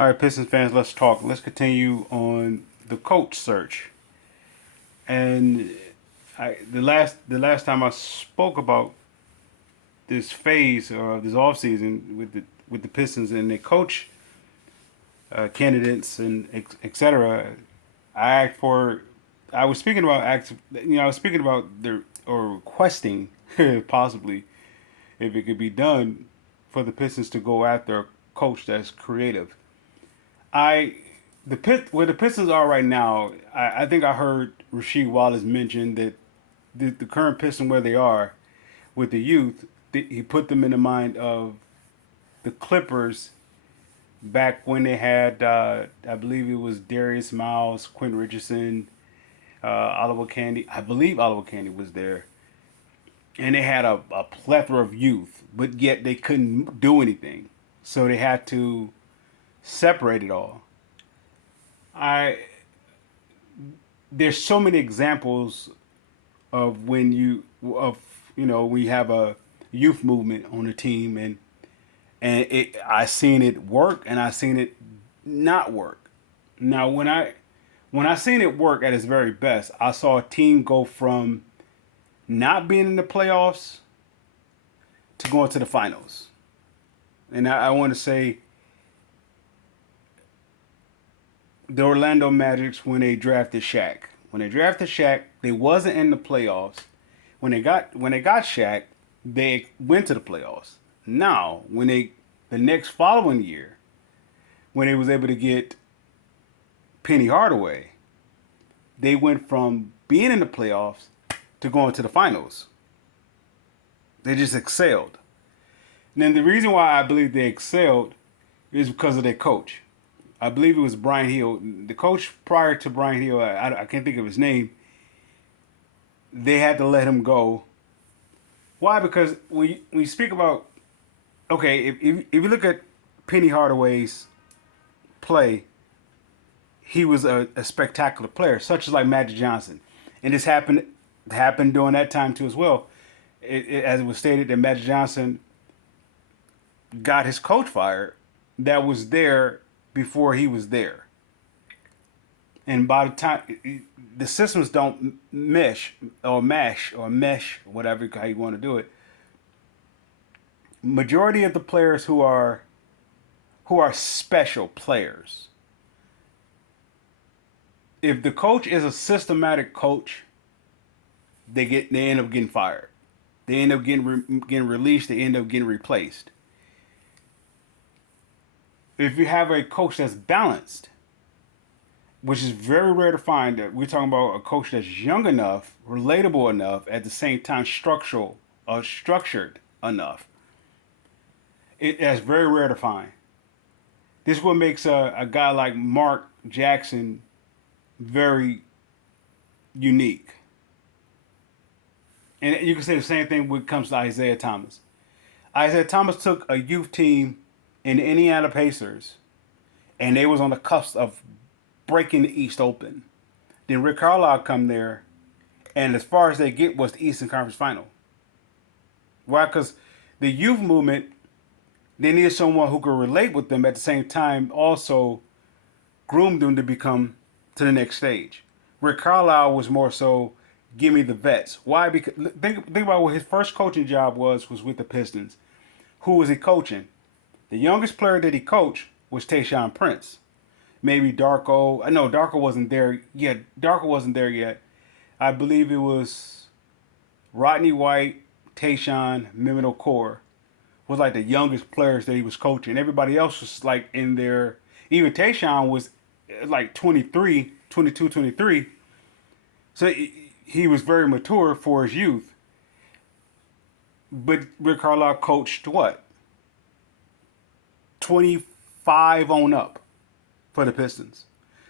All right, Pistons fans, let's talk. Let's continue on the coach search. And the last time I spoke about this phase or this offseason with the Pistons and the coach candidates and etc. I asked for. I was speaking about I was speaking about the or requesting possibly if it could be done for the Pistons to go after a coach that's creative. I where the Pistons are right now. I think I heard Rasheed Wallace mention that the current Piston where they are with the youth, he put them in the mind of the Clippers back when they had I believe it was Darius Miles, Quentin Richardson, Oliver Candy. I believe Oliver Candy was there, and they had a plethora of youth, but yet they couldn't do anything, so they had to separate it all. I There's so many examples of we have a youth movement on the team, and I seen it work and I seen it not work. Now when I seen it work at its very best, I saw a team go from not being in the playoffs to going to the finals. And I want to say the Orlando Magic's when they drafted Shaq. When they drafted Shaq, they wasn't in the playoffs. When they got Shaq, they went to the playoffs. Now, the next following year, when they was able to get Penny Hardaway, they went from being in the playoffs to going to the finals. They just excelled. And then the reason why I believe they excelled is because of their coach. I believe it was Brian Hill. The coach prior to Brian Hill, I can't think of his name. They had to let him go. Why? Because when you speak about, okay, if you look at Penny Hardaway's play, he was a spectacular player, such as like Magic Johnson. And this happened during that time too as well. As it was stated that Magic Johnson got his coach fired that was there before he was there. And by the time the systems don't mesh, whatever how you want to do it, majority of the players who are special players, if the coach is a systematic coach, they end up getting fired. They end up getting released. They end up getting replaced. If you have a coach that's balanced, which is very rare to find, that we're talking about a coach that's young enough, relatable enough, at the same time structured enough. That's very rare to find. This is what makes a guy like Mark Jackson very unique. And you can say the same thing when it comes to Isaiah Thomas. Isaiah Thomas took a youth team in the Indiana Pacers, and they was on the cusp of breaking the East open. Then Rick Carlisle come there, and as far as they get was the Eastern Conference Final. Why? Because the youth movement, they needed someone who could relate with them at the same time, also groom them to become to the next stage. Rick Carlisle was more so, give me the vets. Why? Because think about what his first coaching job was with the Pistons. Who was he coaching? The youngest player that he coached was Tayshaun Prince. Maybe Darko. No, Darko wasn't there yet. Darko wasn't there yet. I believe it was Rodney White, Tayshaun, Mehmet Okur was like the youngest players that he was coaching. Everybody else was like in their. Even Tayshaun was like 23, 22, 23. So he was very mature for his youth. But Rick Carlisle coached what? 25 on up for the Pistons.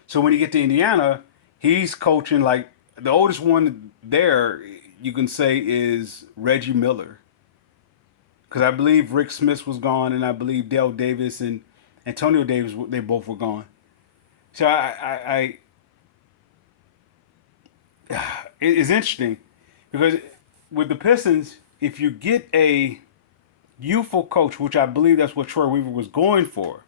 So when you get to Indiana, he's coaching like the oldest one there, you can say, is Reggie Miller. Because I believe Rick Smith was gone, and I believe Dale Davis and Antonio Davis, they both were gone. So it's interesting because with the Pistons, if you get a youthful coach, which I believe that's what Troy Weaver was going for,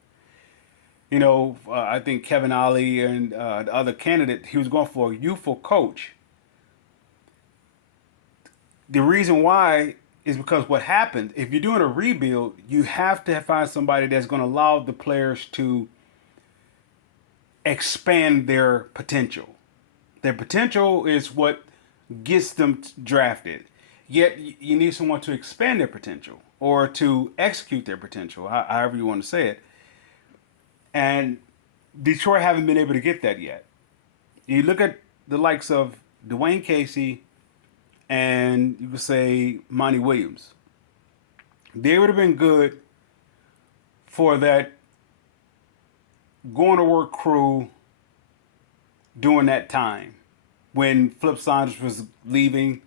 I think Kevin Ollie and the other candidate, he was going for a youthful coach. The reason why is because what happened, if you're doing a rebuild, you have to find somebody that's going to allow the players to expand their potential. Their potential is what gets them drafted. Yet you need someone to expand their potential or to execute their potential, however you want to say it. And Detroit haven't been able to get that yet. You look at the likes of Dwayne Casey and you could say Monty Williams. They would have been good for that going to work crew during that time when Flip Saunders was leaving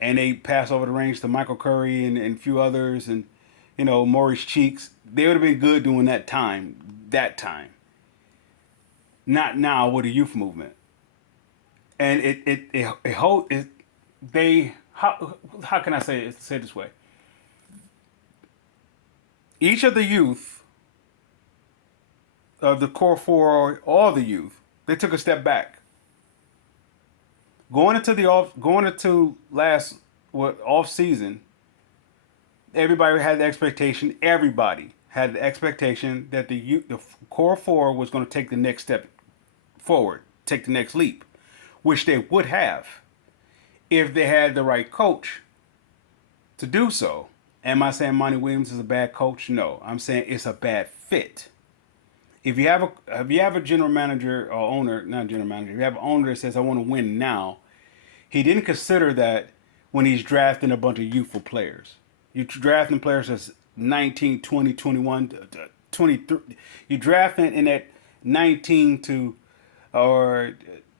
and they passed over the reins to Michael Curry and a few others and Maurice Cheeks. They would have been good during that time. That time. Not now with the youth movement. And it hold it they how can I say it this way? Each of the youth of the core four, all the youth, they took a step back. Going into last off season, everybody had the expectation. Everybody had the expectation that the core four was going to take the next step forward, take the next leap, which they would have if they had the right coach to do so. Am I saying Monty Williams is a bad coach? No, I'm saying it's a bad fit. If you have a general manager or owner, not general manager, if you have an owner that says I want to win now, he didn't consider that when he's drafting a bunch of youthful players. You're drafting players that's 19, 20, 21, 23. You're drafting in that 19 to or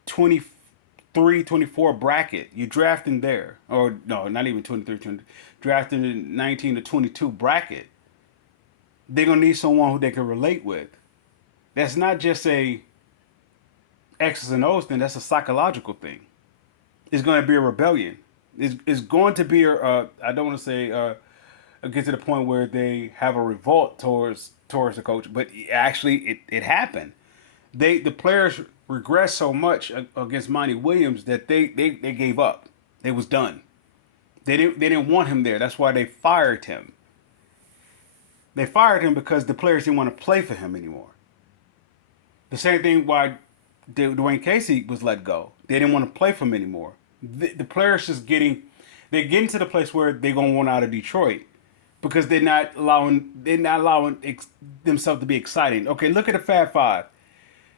23, 24 bracket. You're drafting there. Or no, not even 23, 20. Drafting in 19 to 22 bracket. They're going to need someone who they can relate with. That's not just a X's and O's thing. That's a psychological thing. It's going to be a rebellion. It's going to be I don't want to say get to the point where they have a revolt towards the coach, but actually it happened. The players regressed so much against Monty Williams that they gave up. They was done. They didn't want him there. That's why they fired him. They fired him because the players didn't want to play for him anymore. The same thing why Dwayne Casey was let go. They didn't want to play for him anymore. The players they're getting to the place where they're gonna want out of Detroit because they're not allowing themselves to be exciting. Okay, look at the Fab Five.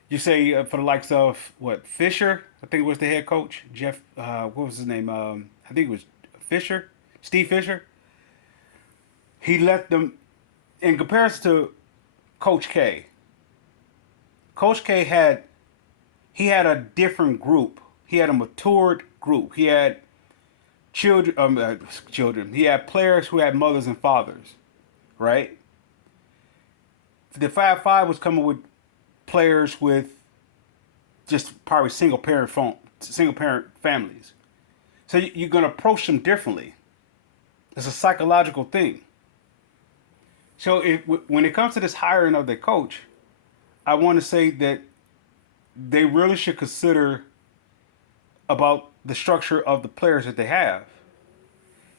You say for the likes of Fisher, I think it was the head coach Jeff. What was his name? I think it was Fisher, Steve Fisher. He let them in comparison to Coach K. Coach K had a different group. He had a matured group. He had children. He had players who had mothers and fathers, right? The Fab Five was coming with players with just probably single parent families. So you're gonna approach them differently. It's a psychological thing. So when it comes to this hiring of the coach, I want to say that they really should consider about the structure of the players that they have.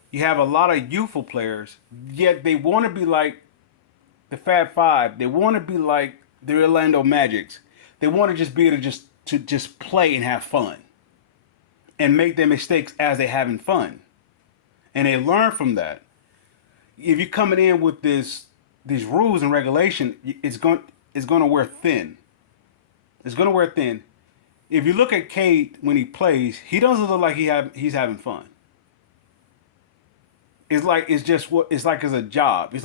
You have a lot of youthful players, yet they want to be like the Fab Five. They want to be like the Orlando Magics. They want to just be able to just play and have fun, and make their mistakes as they're having fun, and they learn from that. If you're coming in with these rules and regulation, it's going to wear thin. It's going to wear thin. If you look at Cade when he plays, he doesn't look like he's having fun. It's like it's a job.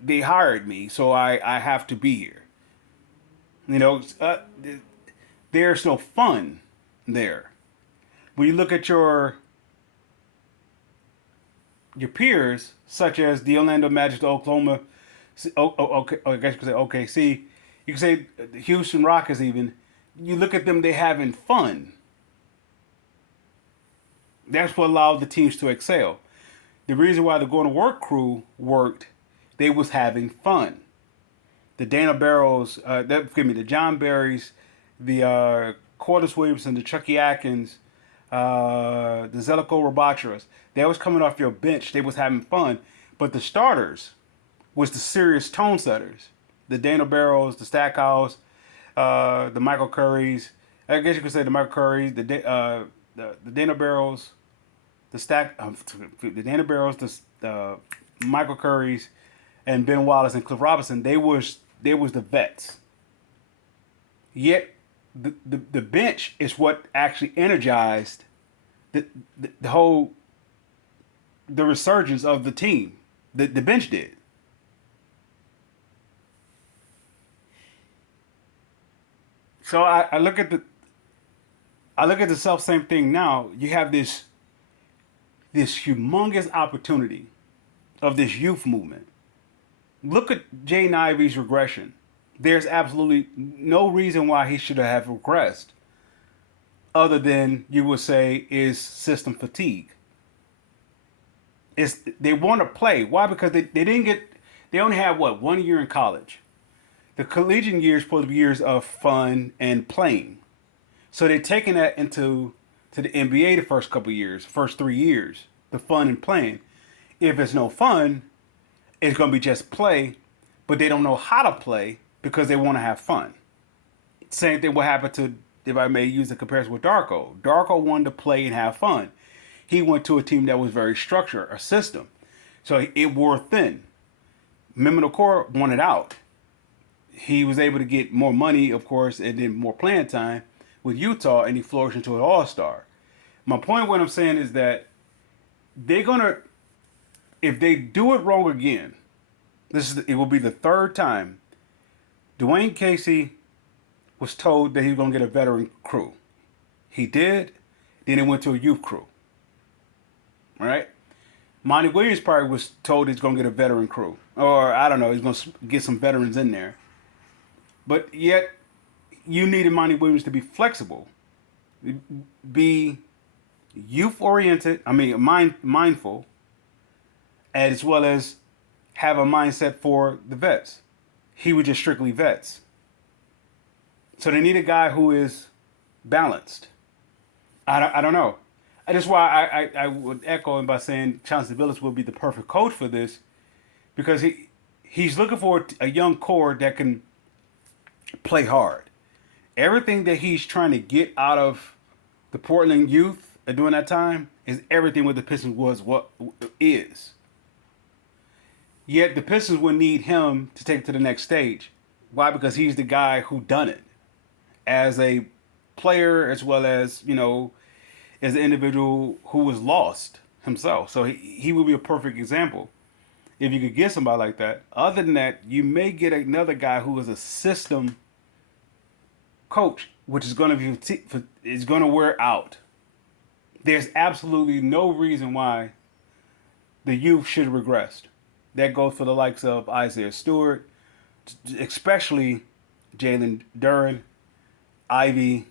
They hired me, so I have to be here. There's no fun there. When you look at your peers, such as the Orlando Magic, the Oklahoma, okay, I guess you could say OKC, you can say the Houston Rockets even. You look at them, they're having fun. That's what allowed the teams to excel. The reason why the going to work crew worked, they was having fun. the Dana Barrows, forgive me, the John Barrys, the Cordis Williamson, the Chucky Atkins, the Zeliko Rabacheras. They was coming off your bench. They was having fun, but the starters was the serious tone setters. The Dana Barrows, the Stackhouse, the Michael Currys. I guess you could say the Michael Currys, the Dana Barrows, the Dana Barrows, the Michael Currys, and Ben Wallace and Cliff Robinson. They was the vets. Yet the bench is what actually energized the whole the resurgence of the team. The bench did. So I look at the self same thing now. You have this humongous opportunity of this youth movement. Look at Jaden Ivey's regression. There's absolutely no reason why he should have regressed, other than you would say is system fatigue. It's they want to play. Why? Because they didn't get they only have what 1 year in college. The collegiate year is supposed to be years of fun and playing. So they're taking that into to the NBA the first couple of years, first 3 years, the fun and playing. If it's no fun, it's going to be just play, but they don't know how to play because they want to have fun. Same thing what happened to, if I may use a comparison with Darko. Darko wanted to play and have fun. He went to a team that was very structured, a system. So it wore thin. Mimino Core wanted out. He was able to get more money, of course, and then more playing time with Utah, and he flourished into an all-star. My point, what I'm saying is that they're gonna, if they do it wrong again, it will be the third time. Dwayne Casey was told that he was gonna get a veteran crew. He did. Then he went to a youth crew. All right. Monty Williams probably was told he's gonna get a veteran crew, or I don't know, he's gonna get some veterans in there. But yet, you needed Monty Williams to be flexible, be youth oriented. I mean, mindful, as well as have a mindset for the vets. He was just strictly vets. So they need a guy who is balanced. I don't know. That's why I would echo him by saying Chauncey Billups will be the perfect coach for this, because he's looking for a young core that can play hard. Everything that he's trying to get out of the Portland youth during that time is everything what the Pistons was what is. Yet the Pistons would need him to take it to the next stage. Why? Because he's the guy who done it as a player, as well as as an individual who was lost himself. So he would be a perfect example if you could get somebody like that. Other than that, you may get another guy who is a system coach, which is going to is going to wear out. There's absolutely no reason why the youth should have regressed. That goes for the likes of Isaiah Stewart, especially Jalen Duren, Ivy,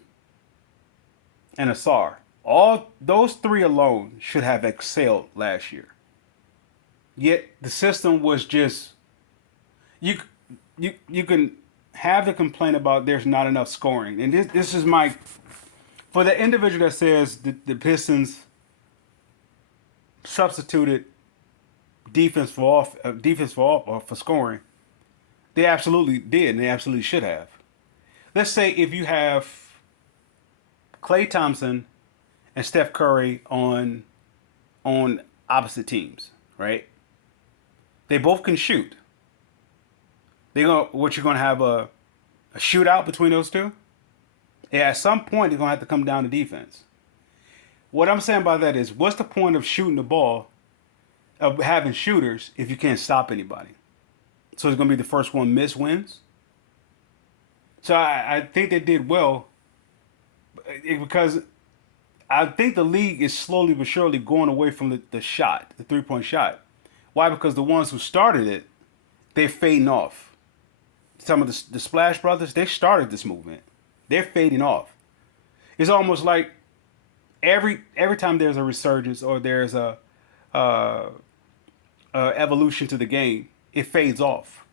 and Asar. All those three alone should have excelled last year. Yet the system was just you can have the complaint about there's not enough scoring, and this is my for the individual that says the Pistons substituted defense for scoring. They absolutely did, and they absolutely should have. Let's say if you have Klay Thompson and Steph Curry on opposite teams, right? They both can shoot. You're gonna have a shootout between those two? Yeah, at some point they're gonna have to come down to defense. What I'm saying by that is, what's the point of shooting the ball, of having shooters, if you can't stop anybody? So it's gonna be the first one miss wins. So I think they did well, because I think the league is slowly but surely going away from the shot, the 3-point shot. Why? Because the ones who started it, they're fading off. Some of the Splash Brothers, they started this movement. They're fading off. It's almost like every time there's a resurgence or there's a evolution to the game, it fades off.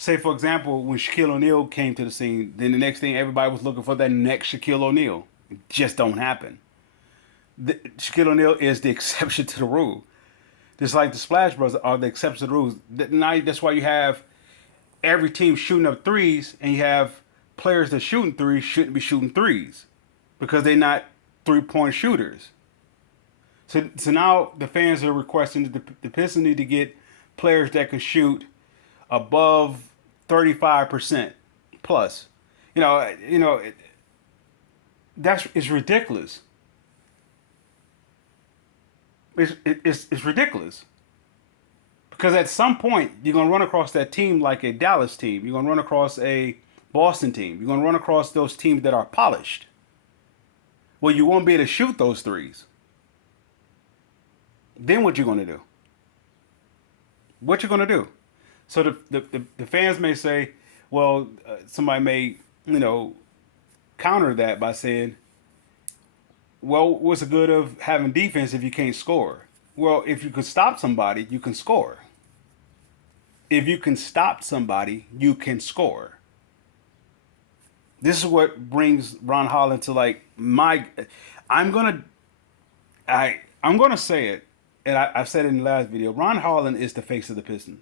Say for example, when Shaquille O'Neal came to the scene, then the next thing everybody was looking for that next Shaquille O'Neal. It just don't happen. Shaquille O'Neal is the exception to the rule. Just like the Splash Brothers are the exception to the rules. That's why you have every team shooting up threes, and you have players that shooting threes shouldn't be shooting threes because they're not 3-point shooters. So now the fans are requesting that the Pistons need to get players that can shoot above 35% plus. That's it's ridiculous. It's ridiculous because at some point you're gonna run across that team like a Dallas team. You're gonna run across a Boston team. You're gonna run across those teams that are polished. Well, you won't be able to shoot those threes. Then what you gonna do? What you gonna do? So the fans may say, well, somebody may counter that by saying, well, what's the good of having defense if you can't score? Well, if you can stop somebody, you can score. If you can stop somebody, you can score. This is what brings Ron Holland to like my. I'm gonna, I'm gonna say it, and I've said it in the last video. Ron Holland is the face of the Pistons.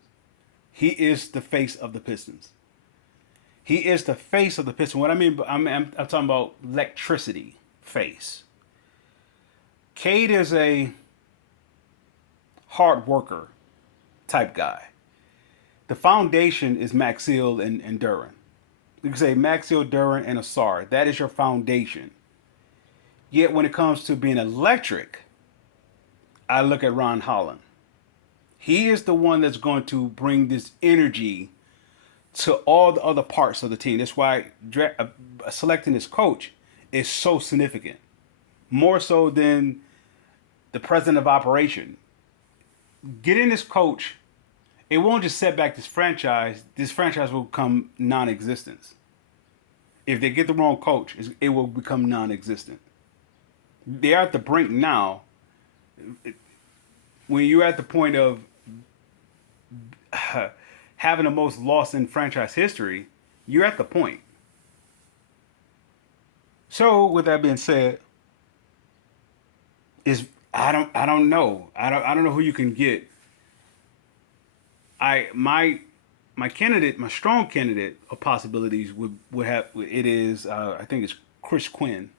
He is the face of the Pistons. He is the face of the Pistons. What I mean, I'm talking about electricity face. Cade is a hard worker type guy. The foundation is Maxfield and Duran. You can say Maxfield, Duran, and Asar. That is your foundation. Yet when it comes to being electric, I look at Ron Holland. He is the one that's going to bring this energy to all the other parts of the team. That's why selecting this coach is so significant. More so than the president of operation. Getting this coach, it won't just set back this franchise. This franchise will become non-existent. If they get the wrong coach, it will become non-existent. They're at the brink now. When you're at the point of having the most loss in franchise history, you're at the point. So, with that being said, I don't know. I don't know who you can get. My candidate, my strong candidate of possibilities would have it is I think it's Chris Quinn.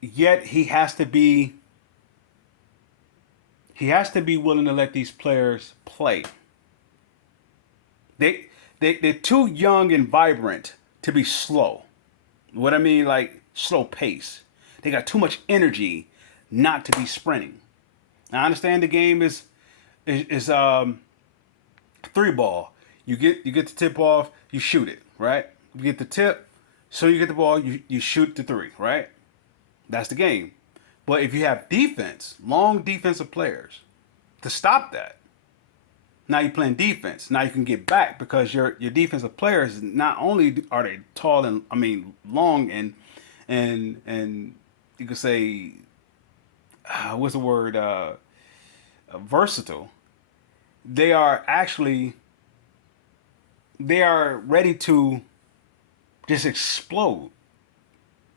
Yet he has to be willing to let these players play. They're too young and vibrant to be slow. What I mean, like slow pace. They got too much energy not to be sprinting. Now, I understand the game is three ball. You get the tip off, you shoot it, right? You get the tip, so you get the ball, you shoot the three, right? That's the game. But if you have defense, long defensive players, to stop that, now you're playing defense. Now you can get back because your defensive players not only are they tall and long and you could say what's the word versatile. They are ready to just explode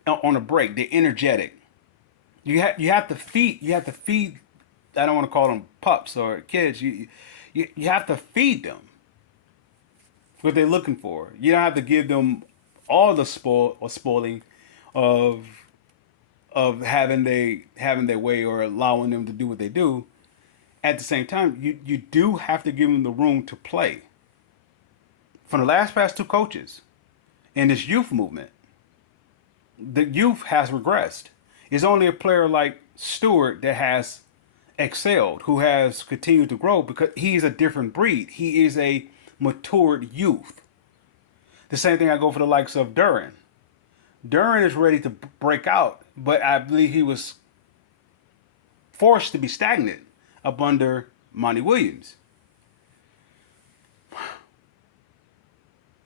on a break. They're energetic. You have to feed. I don't want to call them pups or kids. You have to feed them what they're looking for. You don't have to give them all the spoiling of having their way or allowing them to do what they do. At the same time, you do have to give them the room to play. From the past two coaches in this youth movement, the youth has regressed. It's only a player like Stewart that has excelled, who has continued to grow because he's a different breed. He is a matured youth. The same thing I go for the likes of Duran. Duran is ready to break out, but I believe he was forced to be stagnant up under Monty Williams.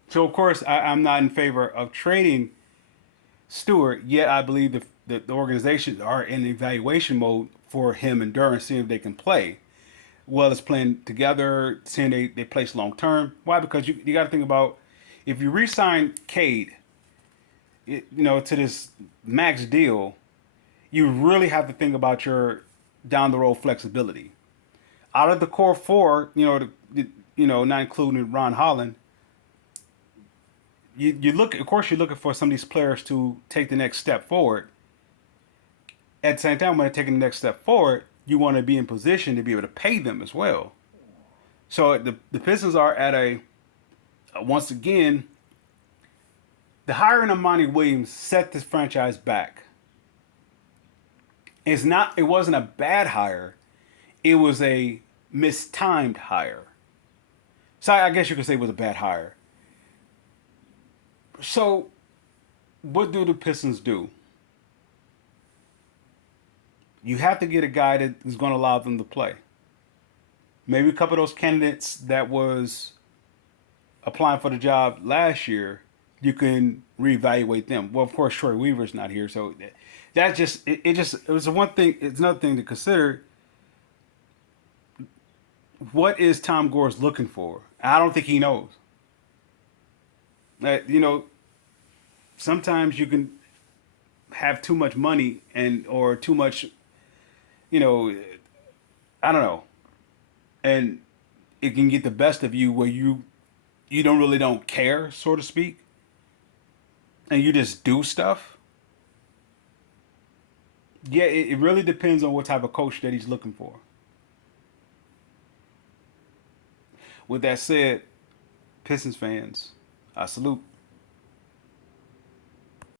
So, of course, I'm not in favor of trading Stewart, yet I believe the organizations are in evaluation mode for him and Duran, seeing if they can play. well as playing together, seeing they place long term. Why? Because you got to think about if you re-sign Cade, to this max deal, you really have to think about your down the road flexibility. Out of the core four, not including Ron Holland, you look. Of course, you're looking for some of these players to take the next step forward. At the same time, when they're taking the next step forward, you want to be in position to be able to pay them as well. So the Pistons are at once again, the hiring of Monty Williams set this franchise back. It wasn't a bad hire. It was a mistimed hire. So I guess you could say it was a bad hire. So what do the Pistons do? You have to get a guy that is going to allow them to play. Maybe a couple of those candidates that was applying for the job last year, you can reevaluate them. Well, of course, Troy Weaver's not here, so that just it was one thing. It's another thing to consider. What is Tom Gores looking for? I don't think he knows. You know, sometimes you can have too much money or too much, you know, I don't know, and it can get the best of you where you don't care, so to speak, and you just do stuff. Yeah, it really depends on what type of coach that he's looking for. With that said, Pistons fans, I salute.